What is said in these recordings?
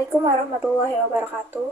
Assalamualaikum warahmatullahi wabarakatuh.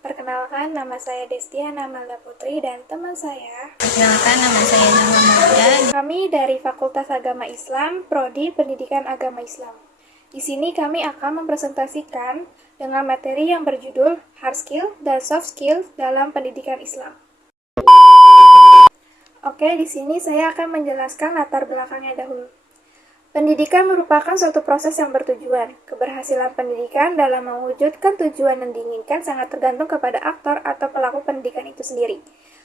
Perkenalkan, nama saya Destiana Amelda Putri dan teman saya. Perkenalkan, nama saya Nurul Maulida. Kami dari Fakultas Agama Islam, Prodi Pendidikan Agama Islam. Di sini kami akan mempresentasikan dengan materi yang berjudul Hard Skill dan Soft Skill dalam Pendidikan Islam. Oke, di sini saya akan menjelaskan latar belakangnya dahulu. Pendidikan merupakan suatu proses yang bertujuan. Keberhasilan pendidikan dalam mewujudkan tujuan yang diinginkan sangat tergantung kepada aktor atau pelaku pendidikan itu sendiri.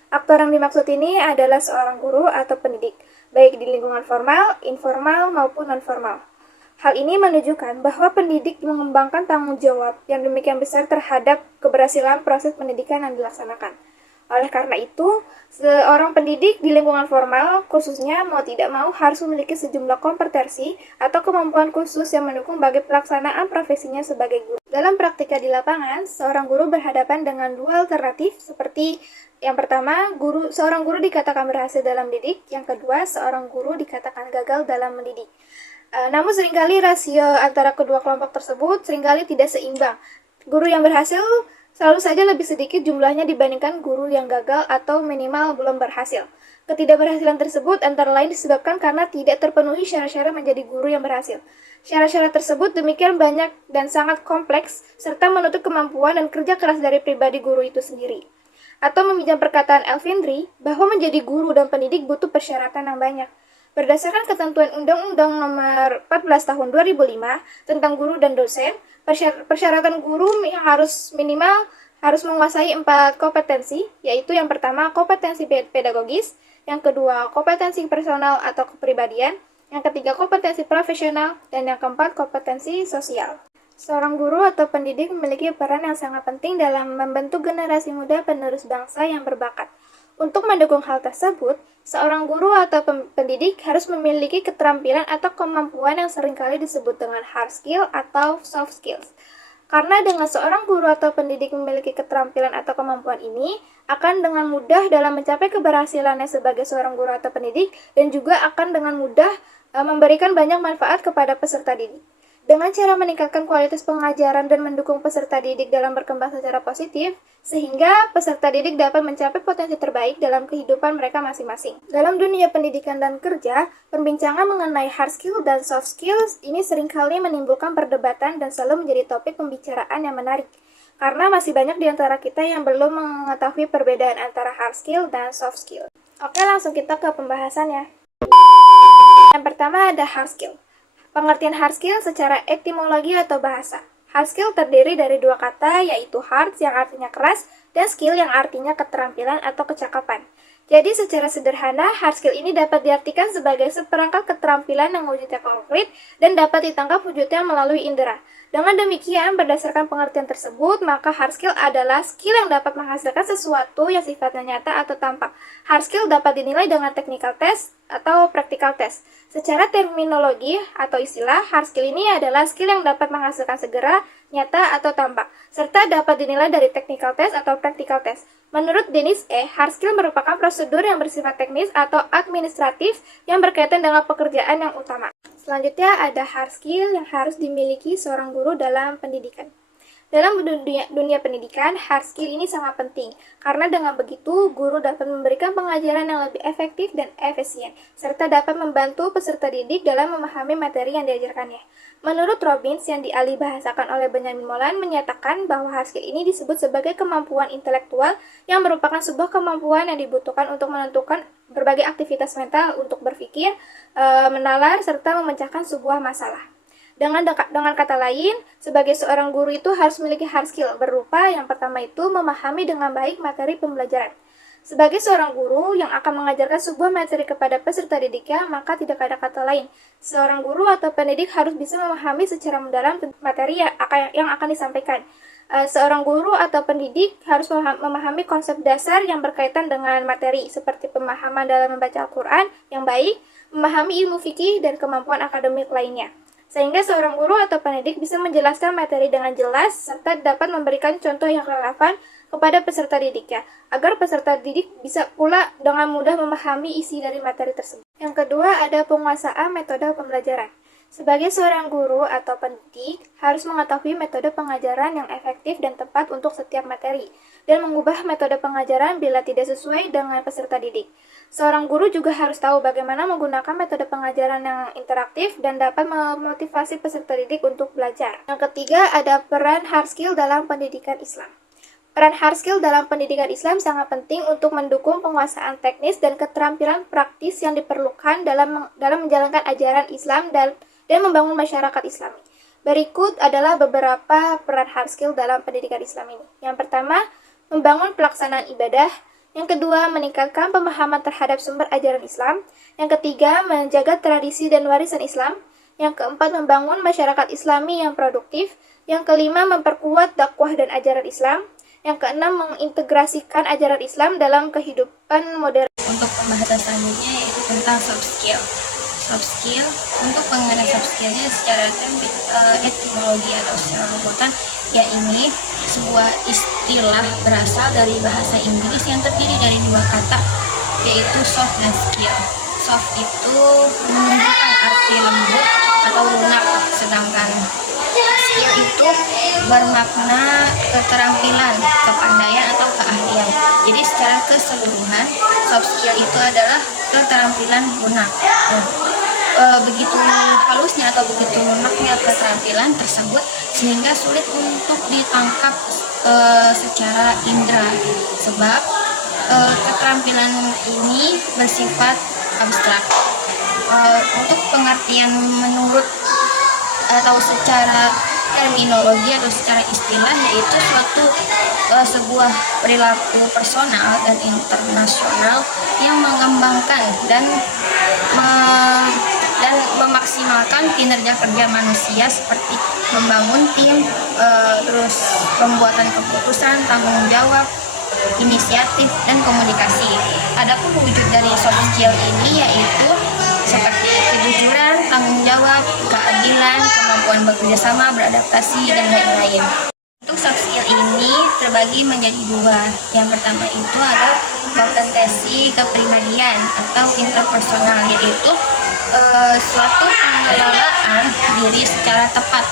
Aktor yang dimaksud ini adalah seorang guru atau pendidik, baik di lingkungan formal, informal, maupun non-formal. Hal ini menunjukkan bahwa pendidik mengembangkan tanggung jawab yang demikian besar terhadap keberhasilan proses pendidikan yang dilaksanakan. Oleh karena itu, seorang pendidik di lingkungan formal khususnya mau tidak mau harus memiliki sejumlah kompetensi atau kemampuan khusus yang mendukung bagi pelaksanaan profesinya sebagai guru. Dalam praktika di lapangan, seorang guru berhadapan dengan dua alternatif seperti yang pertama, seorang guru dikatakan berhasil dalam mendidik, yang kedua, seorang guru dikatakan gagal dalam mendidik. Namun seringkali rasio antara kedua kelompok tersebut seringkali tidak seimbang. Guru yang berhasil selalu saja lebih sedikit jumlahnya dibandingkan guru yang gagal atau minimal belum berhasil. Ketidakberhasilan tersebut antara lain disebabkan karena tidak terpenuhi syarat-syarat menjadi guru yang berhasil. Syarat-syarat tersebut demikian banyak dan sangat kompleks, serta menuntut kemampuan dan kerja keras dari pribadi guru itu sendiri. Atau meminjam perkataan Elvindri, bahwa menjadi guru dan pendidik butuh persyaratan yang banyak. Berdasarkan ketentuan Undang-Undang Nomor 14 Tahun 2005 tentang guru dan dosen, persyaratan guru yang harus menguasai 4 kompetensi, yaitu yang pertama kompetensi pedagogis, yang kedua kompetensi personal atau kepribadian, yang ketiga kompetensi profesional, dan yang keempat kompetensi sosial. Seorang guru atau pendidik memiliki peran yang sangat penting dalam membentuk generasi muda penerus bangsa yang berbakat. Untuk mendukung hal tersebut, seorang guru atau pendidik harus memiliki keterampilan atau kemampuan yang seringkali disebut dengan hard skill atau soft skills. Karena dengan seorang guru atau pendidik memiliki keterampilan atau kemampuan ini, akan dengan mudah dalam mencapai keberhasilannya sebagai seorang guru atau pendidik, dan juga akan dengan mudah memberikan banyak manfaat kepada peserta didik. Dengan cara meningkatkan kualitas pengajaran dan mendukung peserta didik dalam berkembang secara positif, sehingga peserta didik dapat mencapai potensi terbaik dalam kehidupan mereka masing-masing. Dalam dunia pendidikan dan kerja, perbincangan mengenai hard skill dan soft skills ini seringkali menimbulkan perdebatan dan selalu menjadi topik pembicaraan yang menarik. Karena masih banyak di antara kita yang belum mengetahui perbedaan antara hard skill dan soft skill. Oke, langsung kita ke pembahasannya. Yang pertama ada hard skill. Pengertian hard skill secara etimologi atau bahasa. Hard skill terdiri dari dua kata, yaitu hard yang artinya keras, dan skill yang artinya keterampilan atau kecakapan. Jadi secara sederhana, hard skill ini dapat diartikan sebagai seperangkat keterampilan yang wujudnya konkret dan dapat ditangkap wujudnya melalui indera. Dengan demikian, berdasarkan pengertian tersebut, maka hard skill adalah skill yang dapat menghasilkan sesuatu yang sifatnya nyata atau tampak. Hard skill dapat dinilai dengan technical test atau practical test. Secara terminologi atau istilah, hard skill ini adalah skill yang dapat menghasilkan segera, nyata, atau tampak, serta dapat dinilai dari technical test atau practical test. Menurut Dennis E., hard skill merupakan prosedur yang bersifat teknis atau administratif yang berkaitan dengan pekerjaan yang utama. Selanjutnya ada hard skill yang harus dimiliki seorang guru dalam pendidikan. Dalam dunia pendidikan, hard skill ini sangat penting, karena dengan begitu, guru dapat memberikan pengajaran yang lebih efektif dan efisien, serta dapat membantu peserta didik dalam memahami materi yang diajarkannya. Menurut Robbins yang dialih bahasakan oleh Benjamin Molan menyatakan bahwa hard skill ini disebut sebagai kemampuan intelektual yang merupakan sebuah kemampuan yang dibutuhkan untuk menentukan berbagai aktivitas mental untuk berpikir, menalar, serta memecahkan sebuah masalah. Dengan kata lain, sebagai seorang guru itu harus memiliki hard skill berupa yang pertama itu memahami dengan baik materi pembelajaran. Sebagai seorang guru yang akan mengajarkan sebuah materi kepada peserta didiknya, maka tidak ada kata lain. Seorang guru atau pendidik harus bisa memahami secara mendalam materi yang akan disampaikan. Seorang guru atau pendidik harus memahami konsep dasar yang berkaitan dengan materi, seperti pemahaman dalam membaca Al-Quran yang baik, memahami ilmu fikih, dan kemampuan akademik lainnya. Sehingga seorang guru atau pendidik bisa menjelaskan materi dengan jelas, serta dapat memberikan contoh yang relevan kepada peserta didiknya, agar peserta didik bisa pula dengan mudah memahami isi dari materi tersebut. Yang kedua ada penguasaan metode pembelajaran. Sebagai seorang guru atau pendidik, harus mengetahui metode pengajaran yang efektif dan tepat untuk setiap materi, dan mengubah metode pengajaran bila tidak sesuai dengan peserta didik. Seorang guru juga harus tahu bagaimana menggunakan metode pengajaran yang interaktif dan dapat memotivasi peserta didik untuk belajar. Yang ketiga, ada peran hard skill dalam pendidikan Islam. Peran hard skill dalam pendidikan Islam sangat penting untuk mendukung penguasaan teknis dan keterampilan praktis yang diperlukan dalam menjalankan ajaran Islam dan membangun masyarakat Islami. Berikut adalah beberapa peran hard skill dalam pendidikan Islam ini. Yang pertama, membangun pelaksanaan ibadah. Yang kedua, meningkatkan pemahaman terhadap sumber ajaran Islam. Yang ketiga, menjaga tradisi dan warisan Islam. Yang keempat, membangun masyarakat Islami yang produktif. Yang kelima, memperkuat dakwah dan ajaran Islam. Yang keenam, mengintegrasikan ajaran Islam dalam kehidupan modern. Untuk pembahasan selanjutnya yaitu tentang soft skill. Soft skill, untuk pengenaan soft skillnya secara etimologi atau secara lugasan, ya ini sebuah istilah berasal dari bahasa Inggris yang terdiri dari dua kata, yaitu soft dan skill. Soft itu menunjukkan arti lembut atau lunak, sedangkan skill itu bermakna keterampilan, kepandaian atau keahlian. Jadi secara keseluruhan, soft skill itu adalah keterampilan lunak. Begitu halusnya atau begitu lunaknya keterampilan tersebut sehingga sulit untuk ditangkap secara indera, sebab keterampilan ini bersifat abstrak. Untuk pengertian menurut atau secara terminologi atau secara istilah, yaitu sebuah perilaku personal dan internasional yang mengembangkan dan memaksimalkan kinerja kerja manusia seperti membangun tim, terus pembuatan keputusan, tanggung jawab, inisiatif, dan komunikasi. Adapun wujud dari soft skill ini yaitu seperti kejujuran, tanggung jawab, keadilan, kemampuan bekerja sama, beradaptasi, dan lain-lain. Untuk soft skill ini terbagi menjadi dua. Yang pertama itu adalah kompetensi kepribadian atau interpersonal, yaitu suatu pengelolaan diri secara tepat.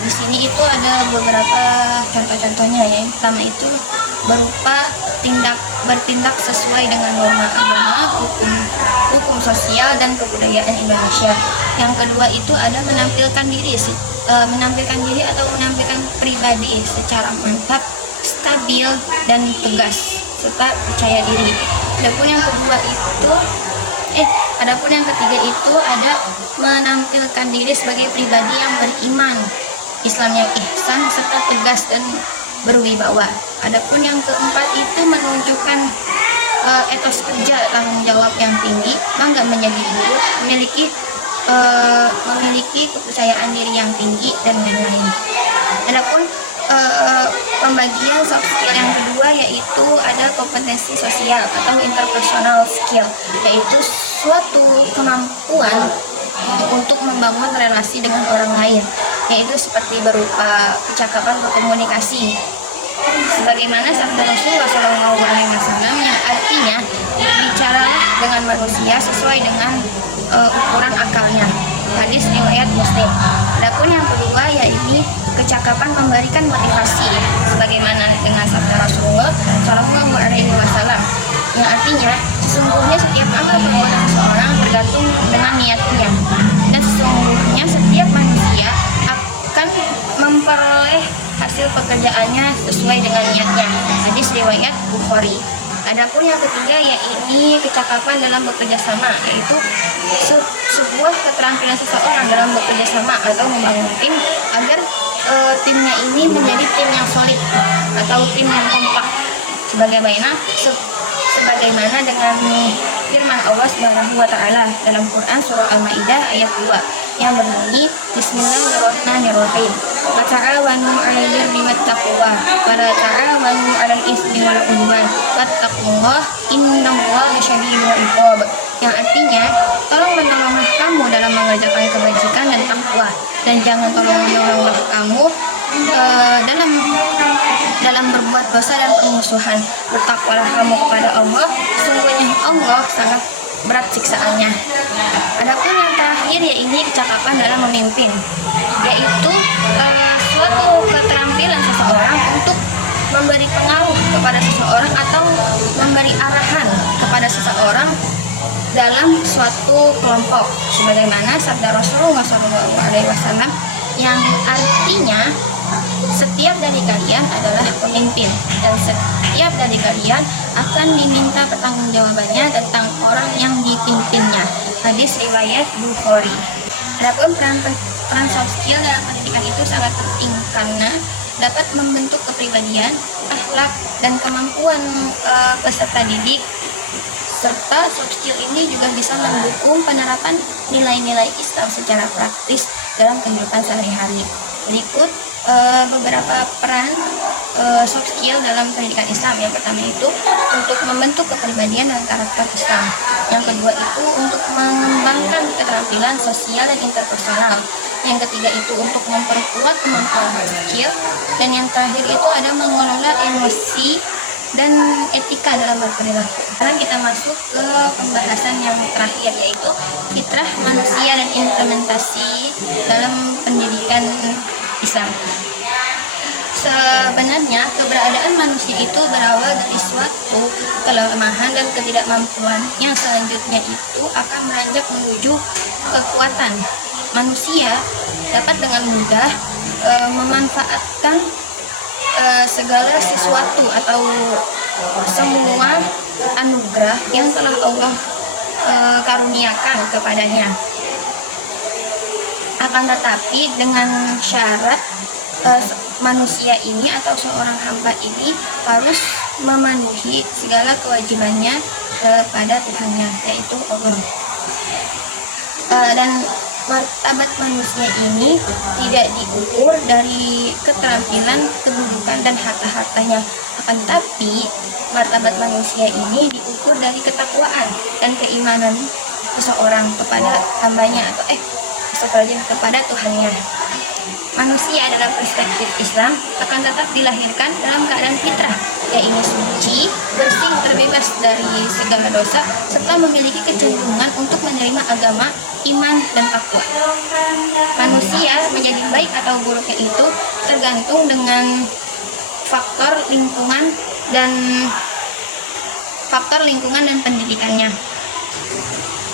Di sini itu ada beberapa contoh-contohnya ya. Yang pertama itu berupa bertindak sesuai dengan norma agama, hukum sosial dan kebudayaan Indonesia. Yang kedua itu ada menampilkan diri atau menampilkan pribadi secara mantap, stabil dan tegas serta percaya diri. Adapun yang ketiga itu ada menampilkan diri sebagai pribadi yang beriman, Islam yang ihsan serta tegas dan berwibawa. Adapun yang keempat itu menunjukkan etos kerja, tanggung jawab yang tinggi, bangga menjadi guru, memiliki kepercayaan diri yang tinggi dan lain-lain. Adapun pembagian soft skill yang kedua yaitu ada kompetensi sosial atau interpersonal skill, yaitu suatu kemampuan untuk membangun relasi dengan orang lain, yaitu seperti berupa percakapan atau komunikasi. Sebagaimana sabda Rasulullah SAW yang artinya bicaralah dengan manusia sesuai dengan ukuran akalnya. Hadis riwayat Muslim. Adapun yang kedua yaitu kecakapan memberikan motivasi, sebagaimana dengan sabda Rasulullah SAW yang artinya sesungguhnya setiap amal perbuatan seseorang tergantung dengan niatnya, dan sesungguhnya setiap manusia akan memperoleh hasil pekerjaannya sesuai dengan niatnya. Hadis riwayat Bukhari. Adapun yang ketiga yaitu kecakapan dalam bekerja sama, yaitu sebuah keterampilan seseorang dalam bekerja sama atau membangun tim agar timnya ini menjadi tim yang solid atau tim yang kompak, sebagaimana dengan firman Allah Subhanahu wa taala dalam Quran surah Al-Maidah ayat 2 yang berbunyi Bismillahirrahmanirrahim. Wa ta'awanu 'alal birri wat taqwa wa la ta'awanu 'alal itsmi wal 'udwan wattaqullaha innallaha syadidul 'iqab. Yang artinya, tolong-menolonglah kamu dalam mengerjakan kebajikan dan takwa, dan jangan tolong-menolonglah kamu dalam berbuat dosa dan permusuhan. Bertakwalah kamu kepada Allah, sesungguhnya Allah sangat berat siksaannya. Adapun yang terakhir yaitu kecakapan dalam memimpin, yaitu suatu keterampilan seseorang untuk memberi pengaruh kepada seseorang atau memberi arahan kepada seseorang dalam suatu kelompok, sebagaimana sabda Rasulullah SAW yang artinya setiap dari kalian adalah pemimpin dan setiap dari kalian akan diminta pertanggungjawabannya tentang orang yang dipimpinnya. Hadis riwayat Bukhari. Adapun peran soft skill dalam pendidikan itu sangat penting karena dapat membentuk kepribadian, akhlak, dan kemampuan peserta didik, serta soft skill ini juga bisa mendukung penerapan nilai-nilai Islam secara praktis dalam kehidupan sehari-hari. Berikut beberapa peran soft skill dalam pendidikan Islam. Yang pertama itu untuk membentuk kepribadian dan karakter Islam. Yang kedua itu untuk mengembangkan keterampilan sosial dan interpersonal. Yang ketiga itu untuk memperkuat kemampuan skill. Dan yang terakhir itu ada mengelola emosi dan etika dalam berperilaku. Sekarang kita masuk ke pembahasan yang terakhir, yaitu fitrah manusia dan implementasi dalam pendidikan Islam. Sebenarnya keberadaan manusia itu berawal dari suatu kelemahan dan ketidakmampuan yang selanjutnya itu akan beranjak menuju kekuatan. Manusia dapat dengan mudah memanfaatkan segala sesuatu atau semua anugerah yang telah Allah karuniakan kepadanya. Akan tetapi dengan syarat manusia ini atau seorang hamba ini harus memenuhi segala kewajibannya kepada Tuhannya, yaitu Allah. Dan martabat manusia ini tidak diukur dari keterampilan, kedudukan, dan harta-hartanya. Akan tetapi martabat manusia ini diukur dari ketakwaan dan keimanan seseorang kepada hambanya atau kepada Tuhannya. Manusia dalam perspektif Islam akan tetap dilahirkan dalam keadaan fitrah, yaitu suci, bersih, terbebas dari segala dosa, serta memiliki kecenderungan untuk menerima agama, iman, dan takwa. Manusia menjadi baik atau buruknya itu tergantung dengan faktor lingkungan dan pendidikannya.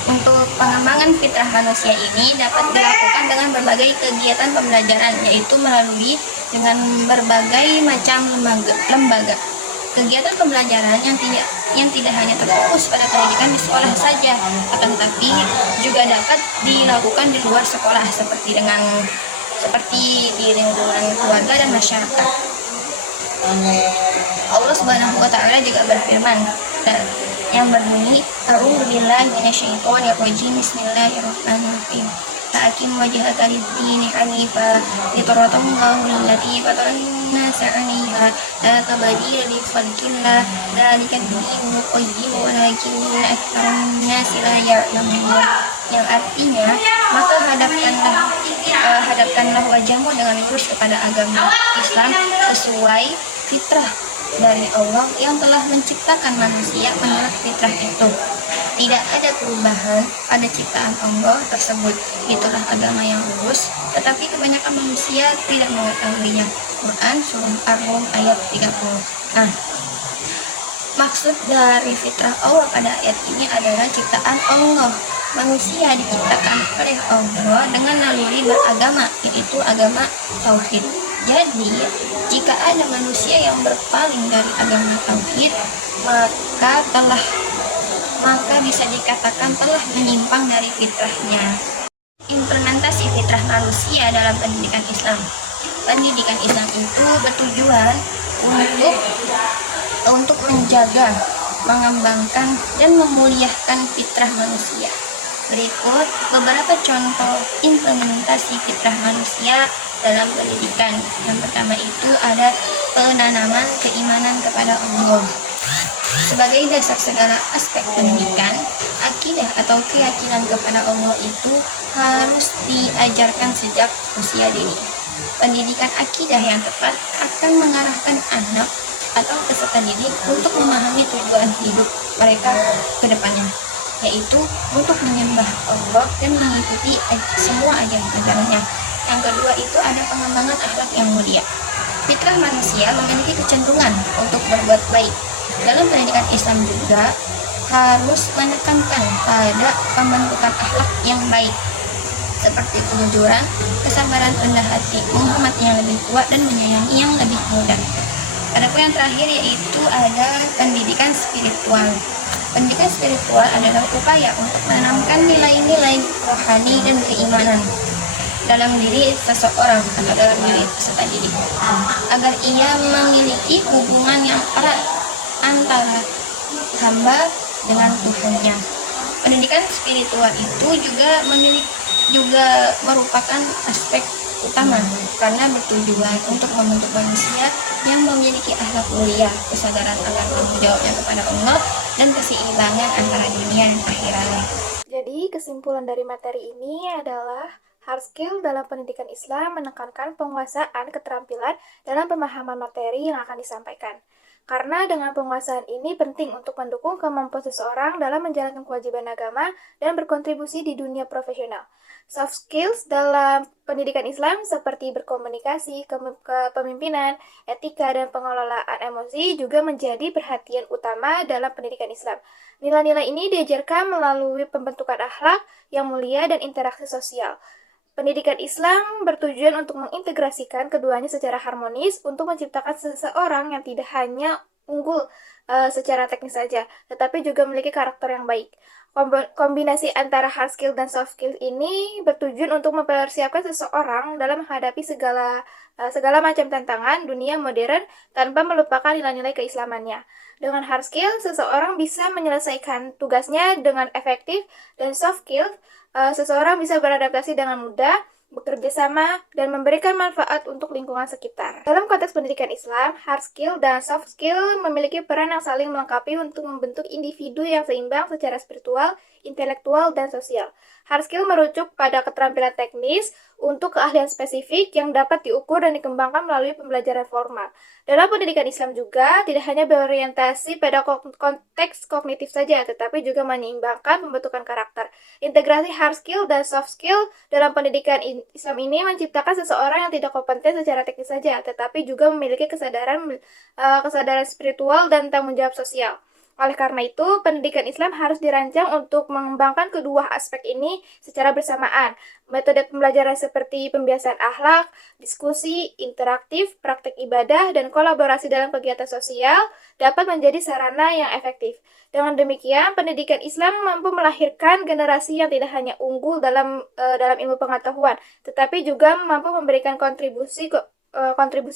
Untuk pengembangan fitrah manusia ini dapat dilakukan dengan berbagai kegiatan pembelajaran, yaitu melalui dengan berbagai macam lembaga. Kegiatan pembelajaran yang tidak hanya terfokus pada pendidikan di sekolah saja, akan tetapi juga dapat dilakukan di luar sekolah seperti di lingkungan keluarga dan masyarakat. Allah Subhanahu wa taala juga berfirman yang berbunyi, A'udzubillahi minasyaitonirrajim, Bismillahirrahmanirrahim. Fa'aqim wajhaka lid-dini hanifa fitratallahi allati fataran nasa 'alaiha la tabdila li khalqillah dzalika ad-dinul qayyim walakinna aktsaran nasi la ya'lamun. Yang artinya, maka hadapkanlah wajahmu dengan lurus kepada agama Islam sesuai fitrah dari Allah yang telah menciptakan manusia menurut fitrah itu. Tidak ada perubahan pada ciptaan Allah tersebut. Itulah agama yang lurus, tetapi kebanyakan manusia tidak mengetahuinya. Quran Surah Ar-Rum ayat 30. Nah, maksud dari fitrah Allah pada ayat ini adalah ciptaan Allah. Manusia diciptakan oleh Allah dengan naluri beragama, yaitu agama tauhid. Jadi, jika ada manusia yang berpaling dari agama tauhid, maka bisa dikatakan telah menyimpang dari fitrahnya. Implementasi fitrah manusia dalam pendidikan Islam. Pendidikan Islam itu bertujuan untuk menjaga, mengembangkan, dan memuliakan fitrah manusia. Berikut beberapa contoh implementasi fitrah manusia dalam pendidikan. Yang pertama itu ada penanaman keimanan kepada Allah. Sebagai dasar segala aspek pendidikan, akidah atau keyakinan kepada Allah itu harus diajarkan sejak usia dini. Pendidikan akidah yang tepat akan mengarahkan anak atau peserta didik untuk memahami tujuan hidup mereka ke depannya. yaitu untuk menyembah Allah dan mengikuti semua ajaran-ajarannya. Yang kedua itu ada pengembangan akhlak yang mulia. Fitrah manusia memiliki kecenderungan untuk berbuat baik. Dalam pendidikan Islam juga harus menekankan pada pembentukan akhlak yang baik, seperti kejujuran, kesabaran, rendah hati, menghormati yang lebih tua, dan menyayangi yang lebih muda. Adapun yang terakhir yaitu ada pendidikan spiritual. Pendidikan spiritual adalah upaya untuk menanamkan nilai-nilai rohani dan keimanan dalam diri seseorang atau dalam diri peserta didik, agar ia memiliki hubungan yang erat antara hamba dengan Tuhannya. Pendidikan spiritual itu juga merupakan aspek utama karena bertujuan untuk membentuk manusia yang memiliki akhlak mulia, kesadaran akan tanggung jawabnya kepada Allah, dan keseimbangan antara dunia dan akhiratnya. Jadi, kesimpulan dari materi ini adalah hard skill dalam pendidikan Islam menekankan penguasaan keterampilan dalam pemahaman materi yang akan disampaikan. Karena dengan penguasaan ini penting untuk mendukung kemampuan seseorang dalam menjalankan kewajiban agama dan berkontribusi di dunia profesional. Soft skills dalam pendidikan Islam seperti berkomunikasi, kepemimpinan, etika, dan pengelolaan emosi juga menjadi perhatian utama dalam pendidikan Islam. Nilai-nilai ini diajarkan melalui pembentukan akhlak yang mulia dan interaksi sosial. Pendidikan Islam bertujuan untuk mengintegrasikan keduanya secara harmonis untuk menciptakan seseorang yang tidak hanya unggul secara teknis saja, tetapi juga memiliki karakter yang baik. Kombinasi antara hard skill dan soft skill ini bertujuan untuk mempersiapkan seseorang dalam menghadapi segala macam tantangan dunia modern tanpa melupakan nilai-nilai keislamannya. Dengan hard skill, seseorang bisa menyelesaikan tugasnya dengan efektif, dan soft skill seseorang bisa beradaptasi dengan mudah, bekerja sama, dan memberikan manfaat untuk lingkungan sekitar. Dalam konteks pendidikan Islam, hard skill dan soft skill memiliki peran yang saling melengkapi untuk membentuk individu yang seimbang secara spiritual, intelektual, dan sosial. Hard skill merujuk pada keterampilan teknis untuk keahlian spesifik yang dapat diukur dan dikembangkan melalui pembelajaran formal. Dalam pendidikan Islam juga tidak hanya berorientasi pada konteks kognitif saja, tetapi juga menyeimbangkan pembentukan karakter. Integrasi hard skill dan soft skill dalam pendidikan Islam ini menciptakan seseorang yang tidak kompeten secara teknis saja, tetapi juga memiliki kesadaran spiritual dan tanggung jawab sosial. Oleh karena itu, pendidikan Islam harus dirancang untuk mengembangkan kedua aspek ini secara bersamaan. Metode pembelajaran seperti pembiasaan akhlak, diskusi, interaktif, praktik ibadah, dan kolaborasi dalam kegiatan sosial dapat menjadi sarana yang efektif. Dengan demikian, pendidikan Islam mampu melahirkan generasi yang tidak hanya unggul dalam ilmu pengetahuan, tetapi juga mampu memberikan kontribusi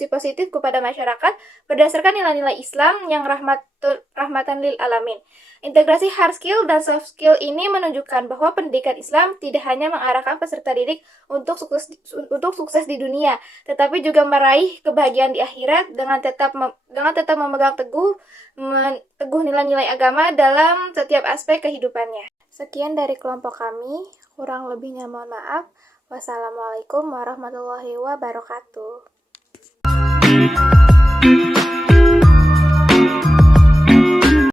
positif kepada masyarakat berdasarkan nilai-nilai Islam yang rahmatan lil alamin. Integrasi hard skill dan soft skill ini menunjukkan bahwa pendidikan Islam tidak hanya mengarahkan peserta didik untuk sukses di dunia, tetapi juga meraih kebahagiaan di akhirat dengan tetap memegang teguh nilai-nilai agama dalam setiap aspek kehidupannya. Sekian dari kelompok kami, kurang lebihnya mohon maaf. Wassalamualaikum warahmatullahi wabarakatuh.